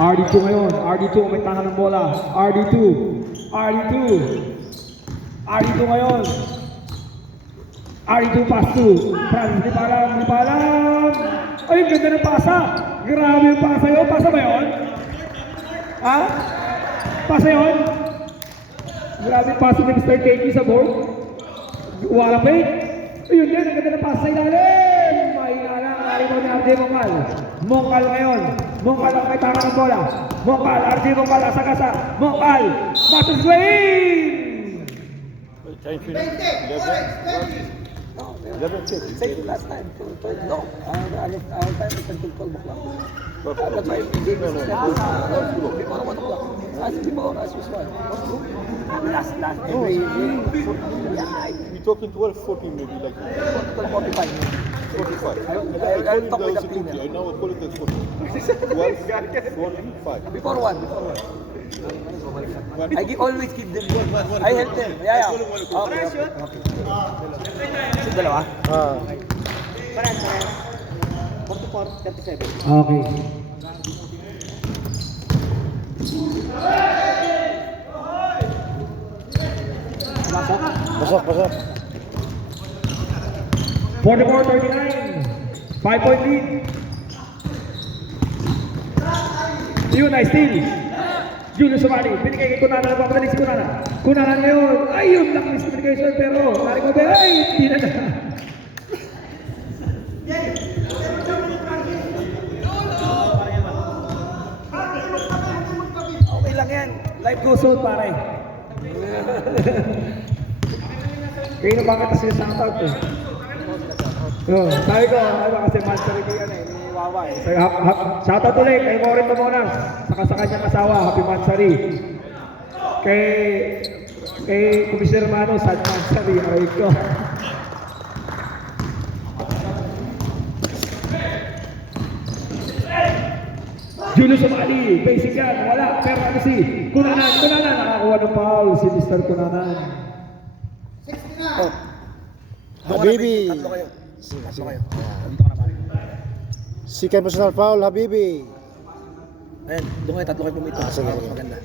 RD2 ngayon. RD2 may tangan ng bola. RD2. RD2. RD2 ngayon. RD2 pass to. Franz, hindi pa alam, hindi pa alam. Ay, ganda ng pasa. Grabe yung pasa yun. Pasa ba yun? Ha? Pasa yun? Grabe yung pasa ni Mr. Keki sa board. Wala pa eh. Ayun yan, ang ganda ng pasa sa ilalim. Mahina lang, narinig ni RJ Mongkal. Mongkal ngayon. Mongkal ang may tangan ng bola. Mongkal, RJ Mongkal, asa-kasa. Mongkal, Matos Wayne! Time finish. 11 kids. Same last time. 12, no. Our time is until 12 o'clock. That's why we gave us before 1 o'clock. As before, as usual. Last. We're talking 12, 14 maybe like 45. 45. I'll talk with the cleaner. I now call it 40. 12, 45. Before 1. I always give them. I help them. Yeah. Okay. So, dalawa? Pares. 44, 37. Okay. Pasok. 44-39. 5-point lead. Yun ay steal. Julius Sumali. Binigay kay Kunanan. Papagaling si Kunanan. Kunanan ngayon. Ayun lang miscommunication pero narikover. Ay! Hindi na. Okay lang yan. Life goes on pare. Kaya na bakit kasi sa out eh. Sabi ko, ano kasi mansari ko yan eh, ni Wawa eh. So, shoutout ulit kay Maureen Tamonas, saka sa kanyang asawa, Happy Mansari. Kay Commissioner Mano, Sad Mansari, aray ko. Julius Sumali, basic yan, wala, pero ano si Kunanan, nakakuha ng foul, si Mr. Kunanan. Habibi. Tatlo kayo. Dito ka na pare. Second personal foul, Habibi. Ayan, doon kayo tatlo kayo pumito. Sige. Maganda.